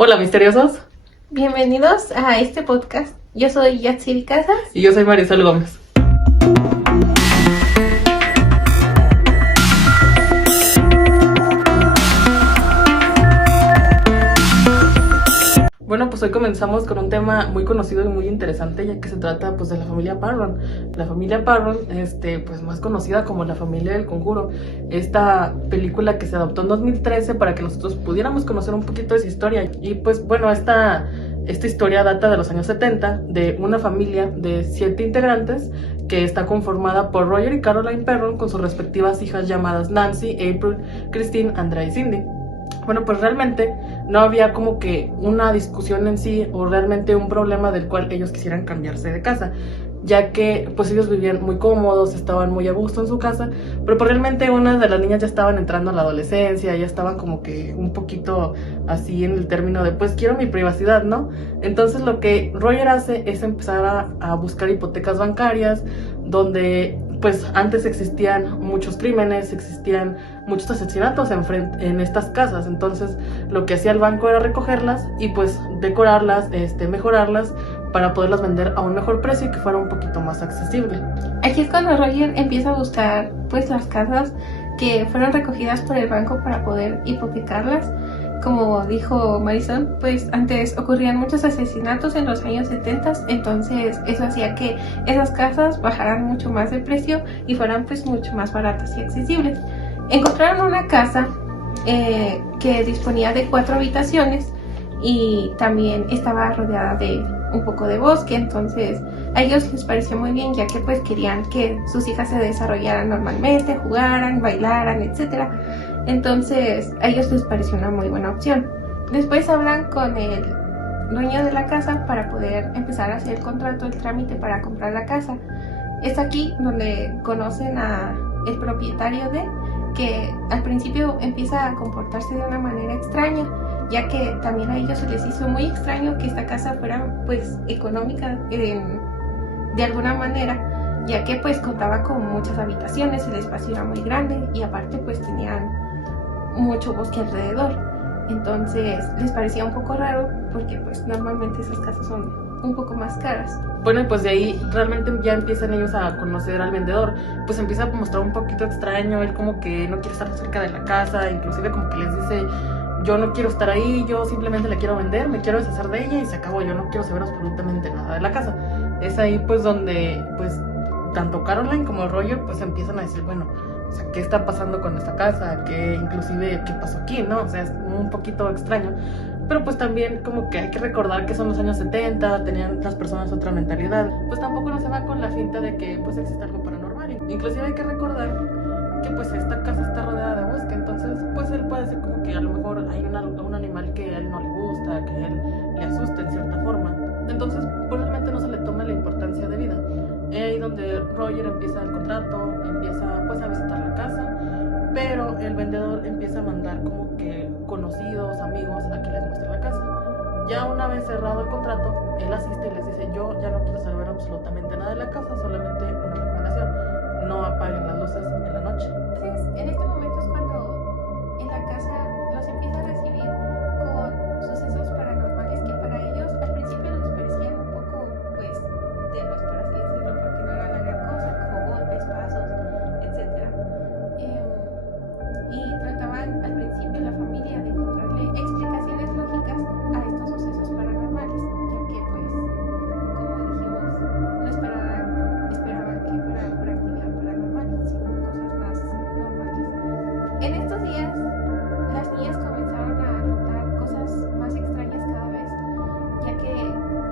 Hola, misteriosos. Bienvenidos a este podcast. Yo soy Yatsiri Casas. Y yo soy Marisol Gómez. Bueno, pues hoy comenzamos con un tema muy conocido y muy interesante, ya que se trata pues de la familia Parron. La familia Parron, pues más conocida como la familia del Conjuro. Esta película que se adaptó en 2013 para que nosotros pudiéramos conocer un poquito de su historia. Y pues bueno, esta historia data de los años 70, de una familia de 7 integrantes que está conformada por Roger y Caroline Parron con sus respectivas hijas llamadas Nancy, April, Christine, Andrea y Cindy. Bueno, pues realmente no había como que una discusión en sí o realmente un problema del cual ellos quisieran cambiarse de casa, ya que pues ellos vivían muy cómodos, estaban muy a gusto en su casa, pero pues realmente unas de las niñas ya estaban entrando a la adolescencia, ya estaban como que un poquito así en el término de pues quiero mi privacidad, ¿no? Entonces lo que Roger hace es empezar a buscar hipotecas bancarias, donde pues antes existían muchos crímenes, existían muchos asesinatos en estas casas. Entonces lo que hacía el banco era recogerlas y pues decorarlas, mejorarlas para poderlas vender a un mejor precio y que fuera un poquito más accesible. Aquí es cuando Roger empieza a buscar pues las casas que fueron recogidas por el banco para poder hipotecarlas. Como dijo Marisol, pues antes ocurrían muchos asesinatos en los años 70, entonces eso hacía que esas casas bajaran mucho más de precio y fueran pues mucho más baratas y accesibles. Encontraron una casa que disponía de 4 habitaciones y también estaba rodeada de un poco de bosque, entonces a ellos les pareció muy bien, ya que pues querían que sus hijas se desarrollaran normalmente, jugaran, bailaran, etc. Entonces a ellos les pareció una muy buena opción. Después hablan con el dueño de la casa para poder empezar a hacer el contrato, el trámite para comprar la casa. Es aquí donde conocen a el propietario que al principio empieza a comportarse de una manera extraña, ya que también a ellos se les hizo muy extraño que esta casa fuera pues económica de alguna manera, ya que pues contaba con muchas habitaciones, el espacio era muy grande y aparte pues tenían mucho bosque alrededor. Entonces les parecía un poco raro porque pues normalmente esas casas son un poco más caras. Bueno, y pues de ahí realmente ya empiezan ellos a conocer al vendedor, pues empieza a mostrar un poquito extraño, él como que no quiere estar cerca de la casa, inclusive como que les dice yo no quiero estar ahí, yo simplemente la quiero vender, me quiero deshacer de ella y se acabó, yo no quiero saber absolutamente nada de la casa. Es ahí pues donde pues tanto Caroline como Roger pues empiezan a decir, bueno, o sea, ¿qué está pasando con esta casa? ¿Qué pasó aquí, no? O sea, es un poquito extraño. Pero pues también como que hay que recordar que son los años 70, tenían las personas otra mentalidad. Pues tampoco no se va con la finta de que pues existe algo paranormal. Inclusive hay que recordar que pues esta casa está rodeada de bosque, entonces pues él puede ser como que a lo mejor hay un animal que a él no le gusta, que a él le asusta en cierta forma. Entonces pues realmente no se le toma la importancia de vida. Es ahí donde Roger empieza el contrato, empieza pues a visitar la casa, pero el vendedor empieza a mandar como que conocidos, amigos a que les muestre la casa. Ya una vez cerrado el contrato, él asiste y les dice, yo ya no quiero saber absolutamente nada de la casa, solamente una recomendación, no apaguen las luces en la noche. Entonces en este momento es cuando en la casa los empieza a recibir con sucesos paranormales que para ellos al principio les parecían un poco pues tenues, por así decirlo, porque no era la gran cosa, como golpes, pasos, etc. Y trataban al principio la familia de encontrarle explicaciones lógicas a estos sucesos paranormales, ya que pues, como dijimos, no esperaban que fuera por actividad paranormal, sino cosas más normales. En estos días, las niñas comenzaron a notar cosas más extrañas cada vez, ya que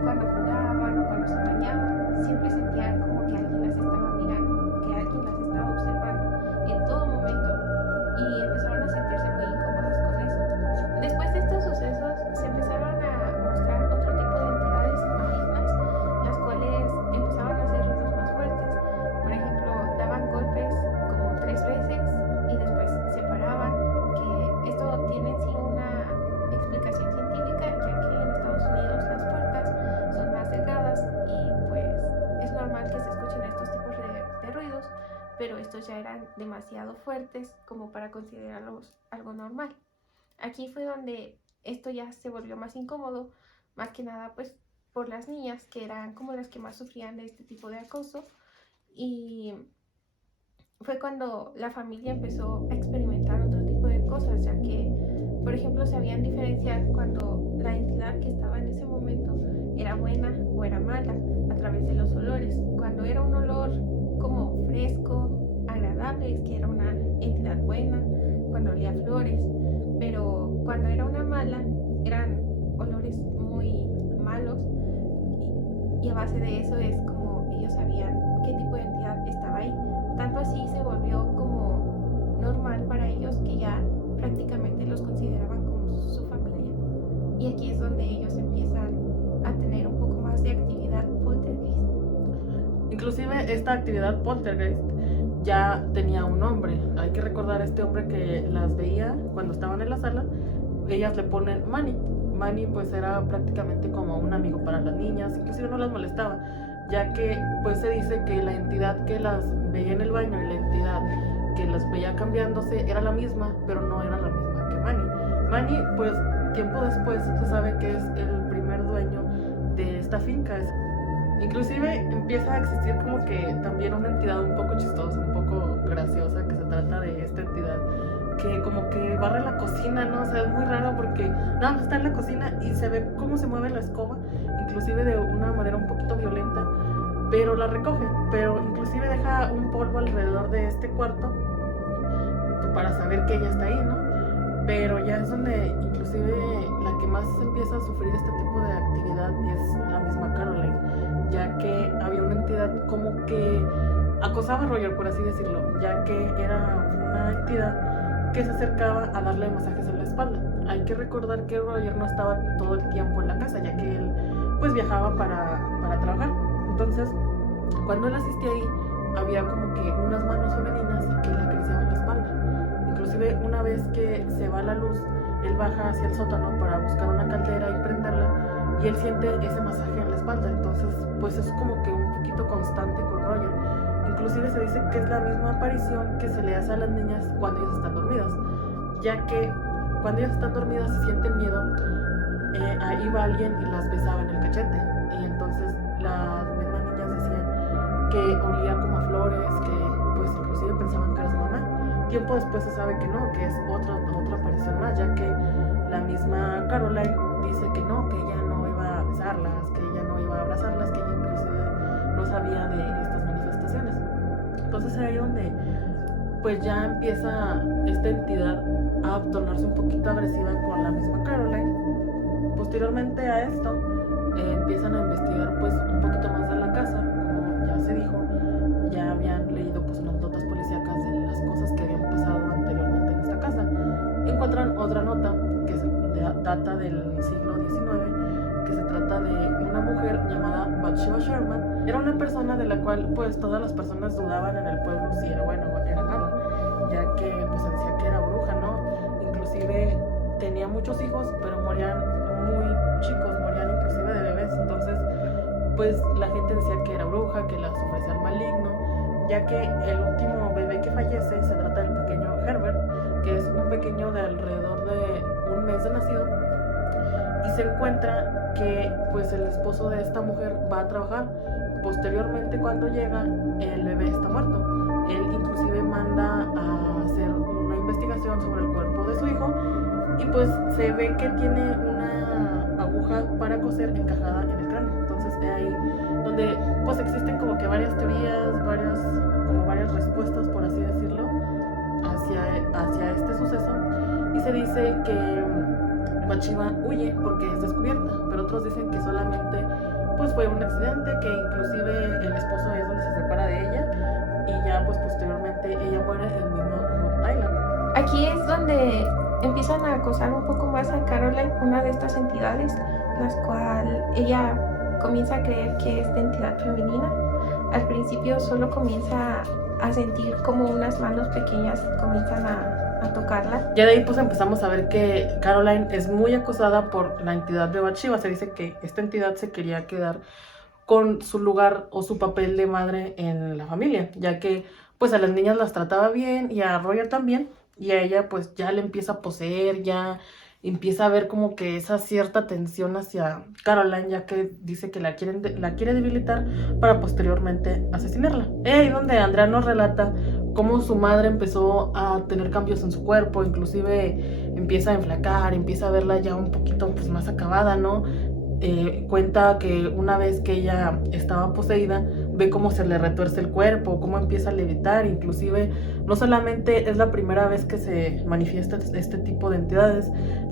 cuando jugaban o cuando se bañaban, siempre sentían como que alguien las estaba mirando, que alguien las estaba observando en todo momento, y empezaron a sentirse muy incómodas con eso. Después de estos sucesos se empezaron a mostrar otro tipo de entidades malignas, las cuales empezaban a hacer ruidos más fuertes. Por ejemplo, daban golpes como 3 veces y después se paraban, que esto tiene en sí una explicación científica, ya que en Estados Unidos las puertas son más delgadas y pues es normal que se escuchen estos tipos de ruidos, pero estos ya eran demasiado fuertes como para considerarlos algo normal. Aquí fue donde esto ya se volvió más incómodo, más que nada pues por las niñas, que eran como las que más sufrían de este tipo de acoso. Y fue cuando la familia empezó a experimentar otro tipo de cosas, ya que, por ejemplo, sabían diferenciar cuando la entidad que estaba en ese momento era buena o era mala a través de los olores. Cuando era un olor como fresco, agradable, es que era una entidad buena, cuando olía a flores, pero cuando era una mala, eran olores muy malos, y a base de eso es como ellos sabían qué tipo de entidad estaba ahí. Tanto así se volvió como normal para ellos que ya prácticamente los consideraban como su familia. Y aquí es donde ellos empiezan a tener un poco más de actividad poltergeist. Inclusive esta actividad poltergeist ya tenía un nombre. Hay que recordar a este hombre que las veía cuando estaban en la sala. Ellas le ponen Manny. Manny pues era prácticamente como un amigo para las niñas, inclusive no las molestaba, ya que pues se dice que la entidad que las veía en el baño y la entidad que las veía cambiándose era la misma, pero no era la misma que Manny. Manny pues tiempo después se sabe que es el primer dueño de esta finca. Inclusive empieza a existir como que también una entidad un poco chistosa, un poco graciosa, que se trata de esta entidad que como que barre la cocina, ¿no? O sea, es muy raro porque nada más está en la cocina y se ve cómo se mueve la escoba, inclusive de una manera un poquito violenta, pero la recoge, pero inclusive deja un polvo alrededor de este cuarto para saber que ella está ahí, ¿no? Pero ya es donde inclusive la que más empieza a sufrir este tipo de actividad es la misma Caroline, ya que había una entidad como que acosaba a Roger, por así decirlo, ya que era una entidad que se acercaba a darle masajes en la espalda. Hay que recordar que Roger no estaba todo el tiempo en la casa, ya que él pues viajaba para trabajar. Entonces, cuando él asistía ahí, había como que unas manos femeninas que le acariciaban la espalda. Inclusive una vez que se va la luz, él baja hacia el sótano para buscar una caldera y prenderla, y él siente ese masaje en la espalda. Entonces pues es como que un poquito constante con Roger. Inclusive se dice que es la misma aparición que se le hace a las niñas cuando ellas están dormidas, ya que cuando ellas están dormidas se sienten miedo, ahí va alguien y las besaba en el cachete, y entonces las mismas niñas decían que olía como a flores, que pues inclusive pensaban que era su mamá. Tiempo después se sabe que no, que es otra aparición más, ya que la misma Caroline dice que no, que ella no iba a besarlas, que ella no iba a abrazarlas, que ella inclusive no sabía de estas manifestaciones. Entonces ahí donde pues ya empieza esta entidad a tornarse un poquito agresiva con la misma Caroline. Posteriormente a esto empiezan a investigar pues un poquito más de la casa, como ya se dijo, ya habían leído pues unas notas policíacas de las cosas que habían pasado anteriormente en esta casa. Encuentran otra nota que data del siglo XIX, que se trata de una mujer llamada Bathsheba Sherman. Era una persona de la cual pues todas las personas dudaban en el pueblo si era buena o era mala, ya que pues se decía que era bruja, ¿no? Inclusive tenía muchos hijos, pero morían muy chicos, morían inclusive de bebés. Entonces pues la gente decía que era bruja, que las ofrecía al maligno, ya que el último bebé que fallece se trata del pequeño Herbert, que es un pequeño de alrededor de un mes de nacido, y se encuentra que pues el esposo de esta mujer va a trabajar. Posteriormente, cuando llega, el bebé está muerto. Él inclusive manda a hacer una investigación sobre el cuerpo de su hijo, y pues se ve que tiene una aguja para coser encajada en el cráneo. Entonces es ahí donde pues existen como que varias teorías, varias respuestas, por así decirlo, hacia este suceso. Y se dice que Bathsheba huye porque es descubierta, pero otros dicen que solamente pues fue un accidente, que inclusive el esposo es donde se separa de ella, y ya pues posteriormente ella muere en el mismo Rhode Island. Aquí es donde empiezan a acosar un poco más a Caroline, una de estas entidades, las cuales ella comienza a creer que es de entidad femenina. Al principio solo comienza a sentir como unas manos pequeñas comienzan a tocarla. Ya de ahí pues empezamos a ver que Caroline es muy acosada por la entidad de Bathsheba. Se dice que esta entidad se quería quedar con su lugar o su papel de madre en la familia, ya que pues a las niñas las trataba bien y a Roger también, y a ella pues ya le empieza a poseer, ya empieza a ver como que esa cierta tensión hacia Caroline, ya que dice que la quiere debilitar para posteriormente asesinarla. Ahí donde Andrea nos relata cómo su madre empezó a tener cambios en su cuerpo, inclusive empieza a enflacar, empieza a verla ya un poquito pues más acabada, ¿no? Cuenta que una vez que ella estaba poseída, ve cómo se le retuerce el cuerpo, cómo empieza a levitar, inclusive no solamente es la primera vez que se manifiesta este tipo de entidades,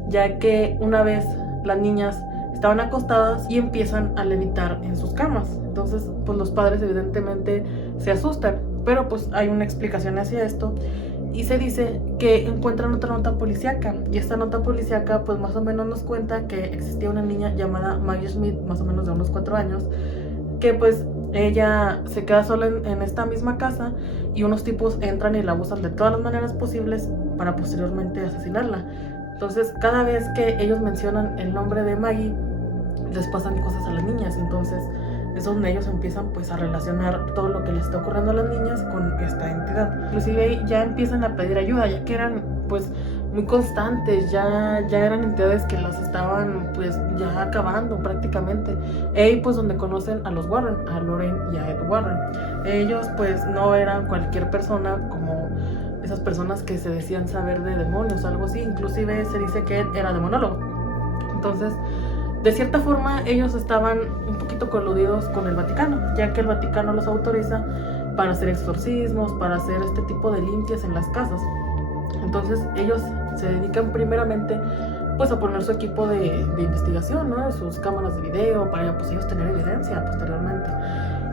ya que una vez las niñas estaban acostadas y empiezan a levitar en sus camas. Entonces, pues los padres evidentemente se asustan, pero pues hay una explicación hacia esto y se dice que encuentran otra nota policíaca, y esta nota policíaca pues más o menos nos cuenta que existía una niña llamada Maggie Smith, más o menos de unos 4 años, que pues ella se queda sola en esta misma casa y unos tipos entran y la abusan de todas las maneras posibles para posteriormente asesinarla. Entonces cada vez que ellos mencionan el nombre de Maggie les pasan cosas a las niñas, entonces es donde ellos empiezan pues a relacionar todo lo que les está ocurriendo a las niñas con esta entidad. Inclusive ya empiezan a pedir ayuda, ya que eran pues muy constantes, ya eran entidades que las estaban pues ya acabando prácticamente. Ahí pues donde conocen a los Warren, a Lorraine y a Ed Warren. Ellos pues no eran cualquier persona como esas personas que se decían saber de demonios o algo así, inclusive se dice que Ed era demonólogo. Entonces, de cierta forma, ellos estaban un poquito coludidos con el Vaticano, ya que el Vaticano los autoriza para hacer exorcismos, para hacer este tipo de limpias en las casas. Entonces, ellos se dedican primeramente pues a poner su equipo de investigación, ¿no? Sus cámaras de video, para pues ellos tener evidencia posteriormente.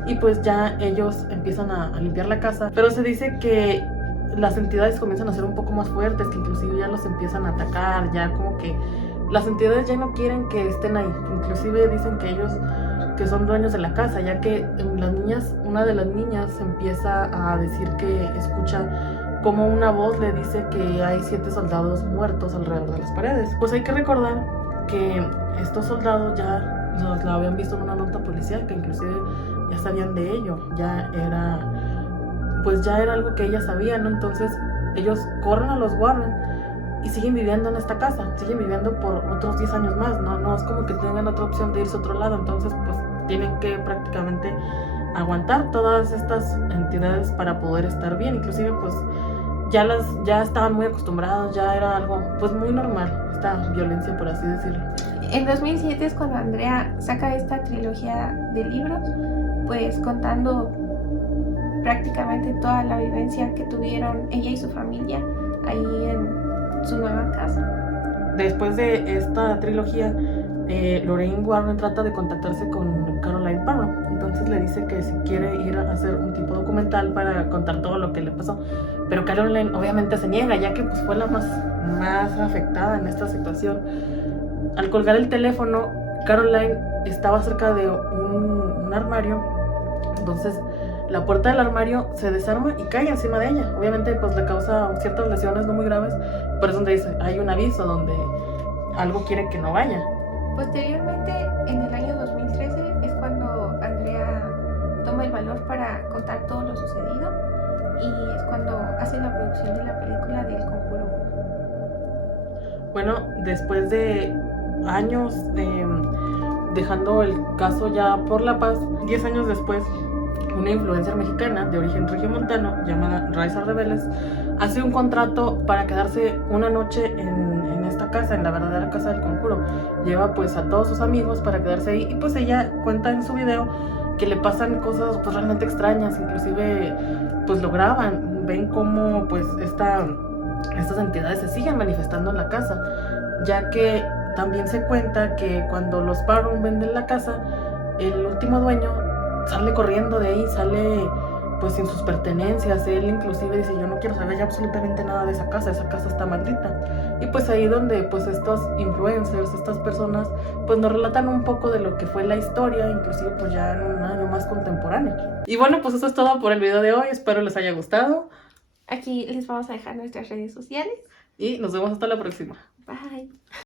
Y pues ya ellos empiezan a limpiar la casa, pero se dice que las entidades comienzan a ser un poco más fuertes, que inclusive ya los empiezan a atacar, ya como que las entidades ya no quieren que estén ahí. Inclusive dicen que ellos que son dueños de la casa, ya que las niñas, una de las niñas empieza a decir que escucha como una voz le dice que hay 7 soldados muertos alrededor de las paredes. Pues hay que recordar que estos soldados ya los la habían visto en una nota policial, que inclusive ya sabían de ello, ya era algo que ellas sabían, ¿no? Entonces ellos corren a los Warren y siguen viviendo en esta casa, siguen viviendo por otros 10 años más, no es como que tengan otra opción de irse a otro lado, entonces pues tienen que prácticamente aguantar todas estas entidades para poder estar bien. Inclusive pues ya estaban muy acostumbrados, ya era algo pues muy normal, esta violencia, por así decirlo. En 2007 es cuando Andrea saca esta trilogía de libros, pues contando prácticamente toda la vivencia que tuvieron ella y su familia ahí en su nueva casa. Después de esta trilogía, Lorraine Warren trata de contactarse con Caroline Parro. Entonces le dice que si quiere ir a hacer un tipo documental para contar todo lo que le pasó. Pero Caroline obviamente se niega, ya que pues, fue la más afectada en esta situación. Al colgar el teléfono, Caroline estaba cerca de un armario. Entonces la puerta del armario se desarma y cae encima de ella. Obviamente pues le causa ciertas lesiones no muy graves, pero es donde dice, hay un aviso donde algo quiere que no vaya. Posteriormente, en el año 2013, es cuando Andrea toma el valor para contar todo lo sucedido, y es cuando hace la producción de la película del Conjuro 1. Bueno, después de años dejando el caso ya por la paz, 10 años después, una influencer mexicana de origen regiomontano llamada Raiza Reveles hace un contrato para quedarse una noche en esta casa, en la verdadera casa del conjuro. Lleva pues a todos sus amigos para quedarse ahí, y pues ella cuenta en su video que le pasan cosas pues realmente extrañas, inclusive pues lo graban, ven cómo pues estas entidades se siguen manifestando en la casa, ya que también se cuenta que cuando los Parron venden la casa, el último dueño sale corriendo de ahí, sale pues sin sus pertenencias. Él inclusive dice, yo no quiero saber ya absolutamente nada de esa casa está maldita. Y pues ahí donde pues estos influencers, estas personas pues nos relatan un poco de lo que fue la historia, inclusive pues ya en un año más contemporáneo. Y bueno, pues eso es todo por el video de hoy, espero les haya gustado. Aquí les vamos a dejar nuestras redes sociales. Y nos vemos hasta la próxima. Bye.